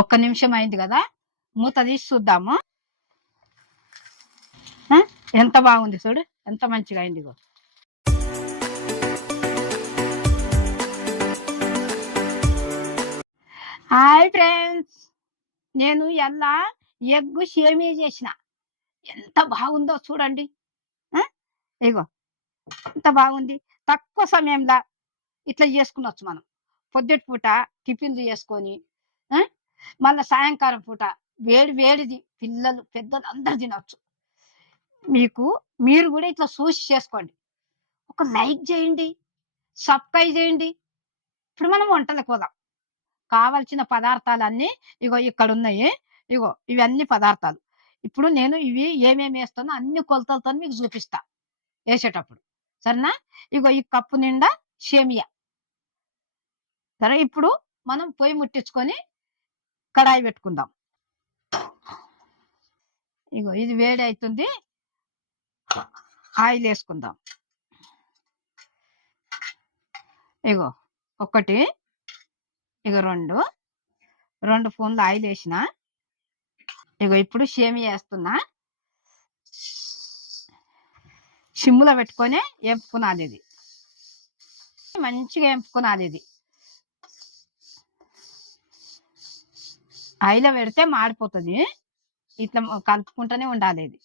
ఒక్క నిమిషం అయింది కదా, మూత తీసి చూద్దాము. ఎంత బాగుంది చూడు, ఎంత మంచిగా అయింది. హాయ్ ఫ్రెండ్స్, నేను ఎలా ఎగ్ షేమీ చేసిన, ఎంత బాగుందో చూడండి. ఇగో ఎంత బాగుంది. తక్కువ సమయంలో ఇట్లా చేసుకునొచ్చు మనం. పొద్దుటి పూట టిఫిన్లు చేసుకొని మళ్ళీ సాయంకాలం పూట వేడి వేడిది పిల్లలు పెద్దలు అందరు తినవచ్చు. మీరు కూడా ఇట్లా చూసి చేసుకోండి. ఒక లైక్ చేయండి, సబ్స్క్రైబ్ చేయండి. ఇప్పుడు మనం వంటలకు పోదాం. కావలసిన పదార్థాలన్నీ ఇగో ఇక్కడ ఉన్నాయి. ఇగో ఇవన్నీ పదార్థాలు. ఇప్పుడు నేను ఇవి ఏమేమి వేస్తానో అన్ని కొలతలతో మీకు చూపిస్తా వేసేటప్పుడు, సరేనా? ఇగో ఈ కప్పు నిండా షేమియా. సరే, ఇప్పుడు మనం పొయ్యి ముట్టించుకొని కడాయి పెట్టుకుందాం. ఇగో ఇది వేడి అవుతుంది, ఆయిల్ వేసుకుందాం. ఇగో ఒకటి, ఇగో రెండు స్పూన్లు ఆయిల్ వేసిన. ఇగో ఇప్పుడు షేమియా వేస్తున్నా. సిమ్ములో పెట్టుకొని వేపుకునాలి. ఇది మంచిగా వేపుకునాలి. ఇది ఆయిల్ పెడితే మాడిపోతుంది, ఇట్లా కలుపుకుంటూనే ఉండాలి. ఇది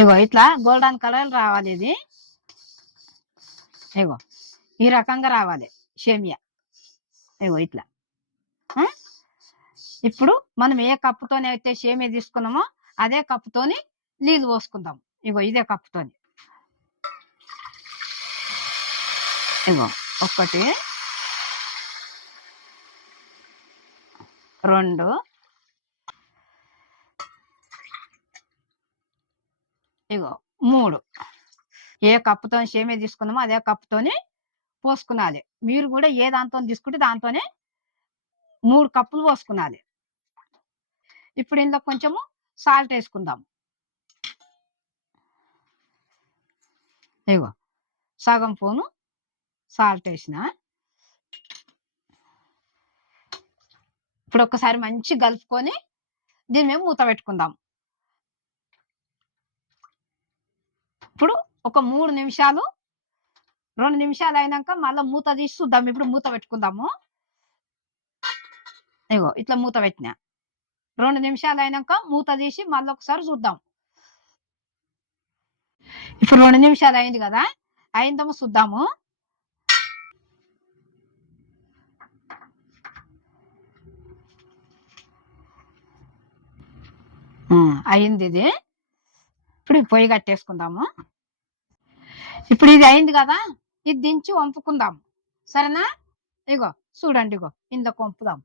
ఇగో ఇట్లా గోల్డెన్ కలర్ రావాలి. ఇది ఇగో ఈ రకంగా రావాలి షేమియా. ఇగో ఇట్లా. ఇప్పుడు మనం ఏ కప్పుతోనే అయితే షేమియా తీసుకున్నామో అదే కప్పుతోని నీళ్ళు పోసుకుందాం. ఇగో ఇదే కప్పుతోని. ఇగో ఒకటి, రెండు, ఇగో మూడు. ఏ కప్పుతో షేమియా తీసుకున్నామో అదే కప్పుతోని పోసుకునాలి. మీరు కూడా ఏ దాంతో తీసుకుంటే దాంతోనే 3 కప్పులు పోసుకునాలి. ఇప్పుడు ఇందులో కొంచెము సాల్ట్ వేసుకుందాం. ఇగో సగం స్పూను సాల్ట్ వేసిన. ఇప్పుడు ఒక్కసారి మంచి కలుపుకొని దీన్ని మేము మూత పెట్టుకుందాం. ఇప్పుడు ఒక 3 నిమిషాలు 2 నిమిషాలు అయినాక మళ్ళీ మూత తీసి చూద్దాం. ఇప్పుడు మూత పెట్టుకుందాము. ఇగో ఇట్లా మూత పెట్టినా. 2 నిమిషాలు అయినాక మూత తీసి మళ్ళీ ఒకసారి చూద్దాం. ఇప్పుడు 2 నిమిషాలు అయింది కదా, అయిందేమో చూద్దాము. అయింది ఇది. ఇప్పుడు పొయ్యి కట్టేసుకుందాము. ఇప్పుడు ఇది అయింది కదా, ఇది దించి వంపుకుందాం, సరేనా? ఇగో చూడండి, ఇగో ఇందులో వంపుదాం.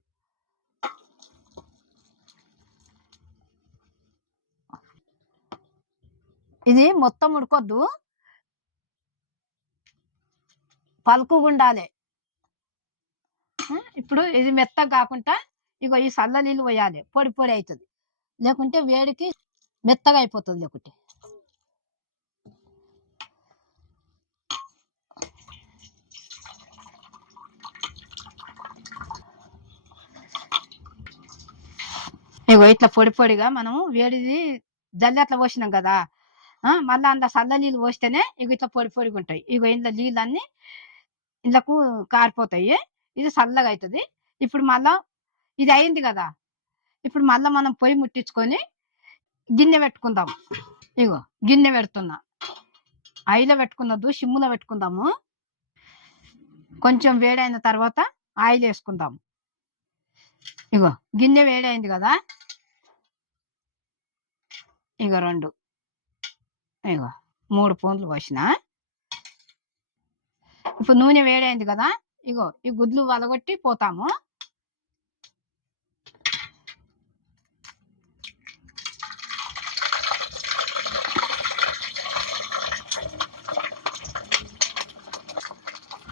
ఇది మొత్తం ఉడకొద్దు, పలుకుగా ఉండాలి. ఇప్పుడు ఇది మెత్తగా కాకుండా ఇగో ఈ సల్ల నీళ్ళు పోయాలి, పొడి పొడి అవుతుంది. లేకుంటే వేడికి మెత్తగా అయిపోతుంది. లేకుంటే ఇగో ఇట్లా పొడి పొడిగా మనము వేడిది జల్లి అట్లా పోసినాం కదా, మళ్ళీ అందులో సల్ల నీళ్ళు పోస్తేనే ఇగో ఇట్లా పొడి పొడిగా ఉంటాయి. ఇగో ఇంట్లో నీళ్ళన్నీ ఇండ్లకు కారిపోతాయి, ఇది చల్లగా అవుతుంది. ఇప్పుడు మళ్ళా ఇది అయింది కదా, ఇప్పుడు మళ్ళా మనం పొయ్యి ముట్టించుకొని గిన్నె పెట్టుకుందాం. ఇగో గిన్నె పెడుతున్నా. ఆయిల్ పెట్టుకున్నద్దు, సిమ్ములో పెట్టుకుందాము. కొంచెం వేడైన తర్వాత ఆయిల్ వేసుకుందాం. ఇగో గిన్నె వేడైంది కదా, ఇగో 2, ఇగో 3 స్పూన్లు పోసిన. ఇప్పుడు నూనె వేడైంది కదా, ఇగో ఈ గుడ్లు వలగొట్టి పోతాము.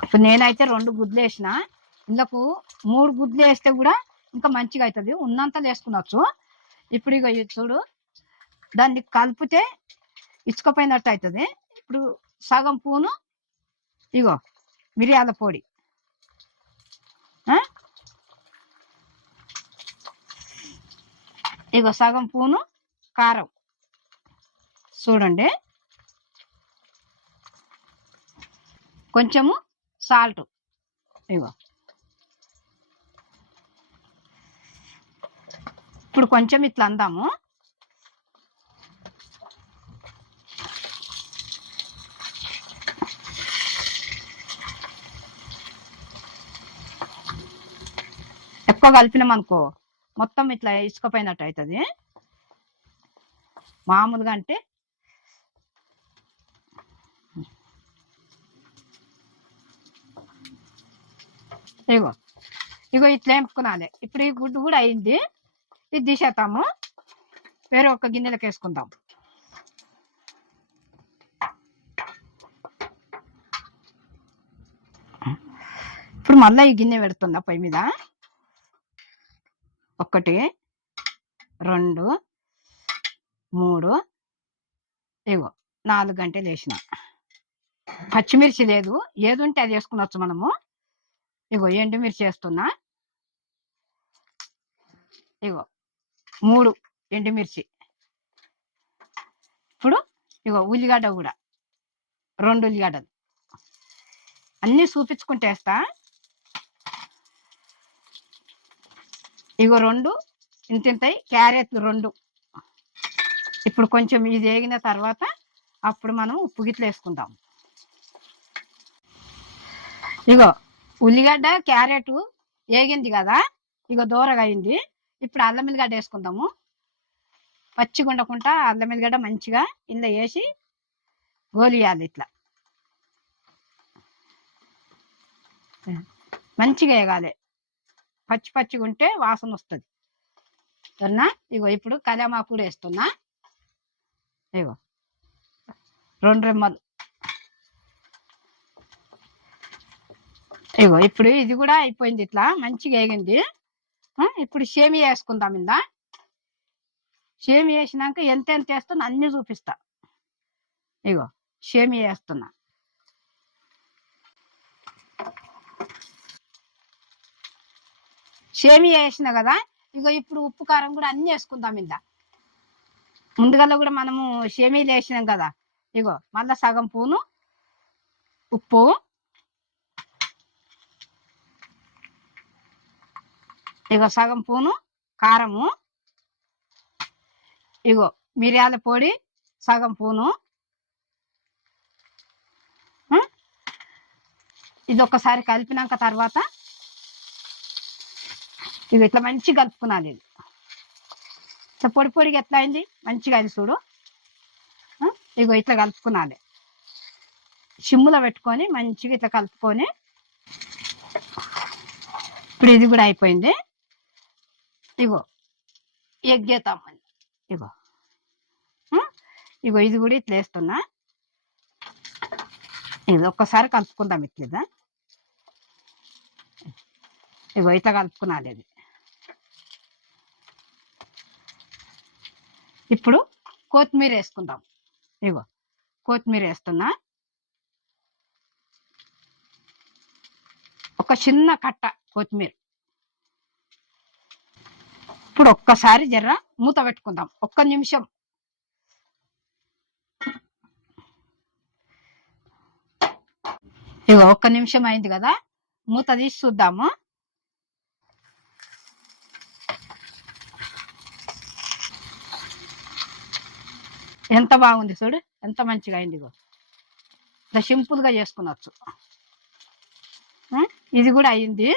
ఇప్పుడు నేనైతే 2 గుడ్లు వేసిన. ఇందుకు 3 గుడ్లు వేస్తే కూడా ఇంకా మంచిగా అవుతుంది, ఉన్నంత వేసుకునొచ్చు. ఇప్పుడు ఇగో చూడు, దాన్ని కలిపితే ఇచ్చుకపోయినట్టు అవుతుంది. ఇప్పుడు సగం స్పూను ఇగో మిరియాల పొడి, ఇగో సగం స్పూను కారం చూడండి, కొంచెము సాల్ట్. ఇగో ఇప్పుడు కొంచెం ఇట్లా అందాము. ఎక్కువ కలిపినాం అనుకో మొత్తం ఇట్లా ఇసుకపోయినట్టు అవుతుంది. మామూలుగా అంటే ఇగో ఇగో ఇట్లా వేపుకునాలి. ఇప్పుడు ఈ గుడ్డు కూడా అయింది, ఇది తీసేద్దాము, వేరే ఒక గిన్నెలకు వేసుకుందాం. ఇప్పుడు మళ్ళీ ఈ గిన్నె పెడుతున్నా పొయ్యి మీద. 1 2 3 ఇగో 4 గంటలు వేసిన. పచ్చిమిర్చి లేదు, ఏది ఉంటే అది వేసుకునొచ్చు మనము. ఇగో ఎండుమిర్చి వేస్తున్నా. ఇగో 3 ఎండుమిర్చి. ఇప్పుడు ఇగో ఉల్లిగడ్డ కూడా 2 ఉల్లిగడ్డలు అన్నీ చూపించుకుంటే వేస్తా. ఇగో 2 ఇంతింతాయి క్యారెట్లు 2. ఇప్పుడు కొంచెం ఇది వేగిన తర్వాత అప్పుడు మనం ఉప్పు గిట్ల వేసుకుందాం. ఇగో ఉల్లిగడ్డ క్యారెట్ వేగింది కదా, ఇగో దూరగా అయింది. ఇప్పుడు అల్లం ఎల్లిగడ్డ వేసుకుందాము. పచ్చిగా ఉండకుండా అల్లం ఎల్లిగడ్డ మంచిగా ఇందులో వేసి గోలియాలి. ఇట్లా మంచిగా వేగాలి, పచ్చి పచ్చిగా ఉంటే వాసన వస్తుంది. సరేనా? ఇగో ఇప్పుడు కళ్యామాకు కూడా వేస్తున్నా. ఇగో 2 రెమ్మలు. ఇగో ఇప్పుడు ఇది కూడా అయిపోయింది, ఇట్లా మంచిగా వేగింది. ఇప్పుడు సేమియా వేసుకుందాం. ఇందా సేమియా వేసినాక ఎంత వేస్తున్నా అన్ని చూపిస్తా. ఇగో సేమియా వేస్తున్నా. సేమియా వేసిన కదా, ఇగో ఇప్పుడు ఉప్పు కారం కూడా అన్ని వేసుకుందాం. ఇందా ముందుగా కూడా మనము సేమియాలు వేసినాం కదా, ఇగో మళ్ళా సగం స్పూను ఉప్పు, ఇగో సగం స్పూను కారము, ఇగో మిరియాల పొడి సగం స్పూను. ఇది ఒక్కసారి కలిపినాక తర్వాత ఇది ఇట్లా మంచిగా కలుపుకునాలి. ఇది ఇట్లా పొడి పొడిగా ఎట్లా అయింది మంచిగా అయింది చూడు. ఇగో ఇట్లా కలుపుకునాలి, సిమ్ములో పెట్టుకొని మంచిగా ఇట్లా కలుపుకొని. ఇప్పుడు ఇది కూడా అయిపోయింది. ఇగో ఎగ్గేతాం. ఇగో ఇగో ఇది కూడా ఇట్లా వేస్తున్నా. ఇది ఒక్కసారి కలుపుకుందాం ఇట్లా. ఇగో ఇట్లా కలుపుకునాలి. ఇది ఇప్పుడు కొత్తిమీర వేసుకుందాం. ఇగో కొత్తిమీర వేస్తున్నా, ఒక చిన్న కట్ట కొత్తిమీర. ఇప్పుడు ఒక్కసారి జర్ర మూత పెట్టుకుందాం 1 నిమిషం. ఇగో 1 నిమిషం అయింది కదా, మూత తీసి చూద్దాము. ఎంత బాగుంది చూడు, ఎంత మంచిగా అయింది. ఇగో ఇట్లా సింపుల్గా చేసుకునొచ్చు. ఇది కూడా అయింది.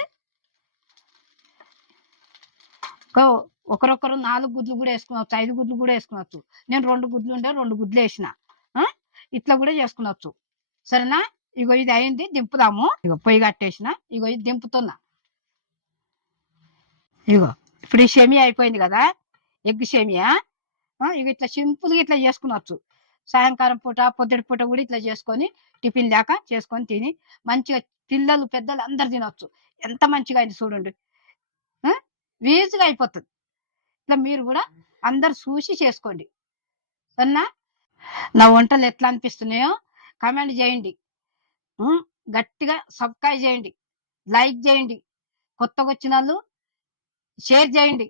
ఒకరొకరు 4 గుడ్లు కూడా వేసుకునొచ్చు, 5 గుడ్లు కూడా వేసుకునొచ్చు. నేను 2 గుడ్లు ఉండే 2 గుడ్లు వేసిన. ఇట్లా కూడా చేసుకునొచ్చు. సరేనా? ఇగో ఇది అయింది, దింపుదాము. ఇగో పొయ్యి కట్టేసిన, ఇగో ఇది దింపుతున్నా. ఇగో ఇప్పుడు ఈ సేమియా అయిపోయింది కదా, ఎగ్ సేమియా. ఇవి ఇట్లా సింపుల్గా ఇట్లా చేసుకునొచ్చు. సాయంకాలం పూట పొద్దుటి పూట కూడా ఇట్లా చేసుకొని టిఫిన్ లేక చేసుకొని తిని మంచిగా పిల్లలు పెద్దలు అందరు తినొచ్చు. ఎంత మంచిగా అయింది చూడండి, ఈజీగా అయిపోతుంది. ఇట్లా మీరు కూడా అందరు చూసి చేసుకోండి. సరేనా? నా వంటలు ఎట్లా అనిపిస్తున్నాయో కామెంట్ చేయండి, గట్టిగా సబ్స్క్రైబ్ చేయండి, లైక్ చేయండి, కొత్తగా వచ్చిన వాళ్ళు షేర్ చేయండి.